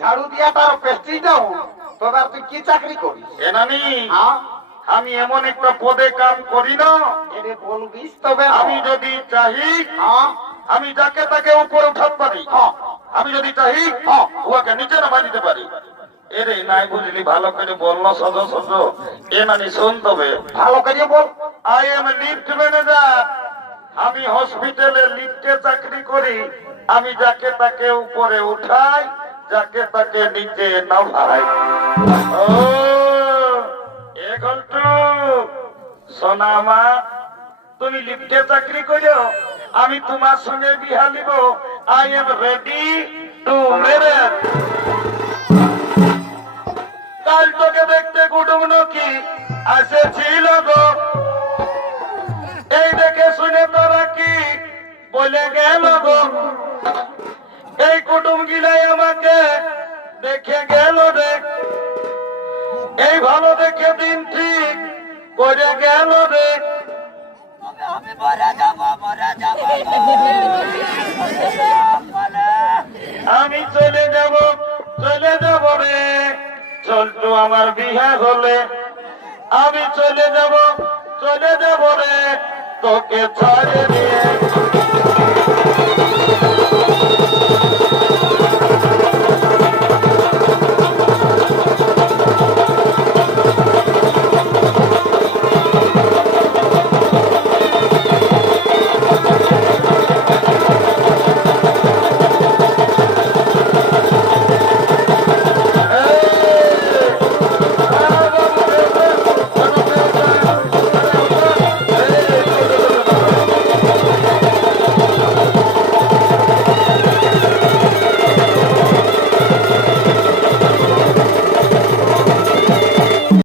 ঝাড়ু দিয়া তার পেস্টি দাও, তবে আর তুই কি চাকরি করিস? এ নানি আমি এমন একটা পদে কাম করি না, এরে বলবিস তবে। আমি যদি চাহি আমি যাকে তাকে উপরে উঠাতে পারি, আমি যদি চাহি উহাকে নিচে নামাই দিতে পারি। এরে নাই বুঝলি, ভালো করে বললো সদ সদ। এ নানি শোন তবে ভালো করে বল। আই এম লিফট ম্যানেজার, আমি হসপিটালে লিফটে চাকরি করি। আমি যাকে তাকে উপরে উঠাই, যাকে তাকে নিচে নামাই। ও ঘন্টু সোনামা, তুমি লিফটে চাকরি করো, আমি তোমার সঙ্গে বিহা নিব। I am ready to marriage. কাল তোকে দেখতে কুটুম নাকি আসেছিল গো, এই দেখে শুনে তোরা কি বলে গেল গো। এই কুটুম গিলাই আমাকে দেখে গেল রে, এই ভালো দেখে দিন ঠিক করে গেল রে। আমি চলে যাব রে, চন্টু আমার বিয়ে হলে আমি চলে যাব রে তোকে ছাড়ে দিয়ে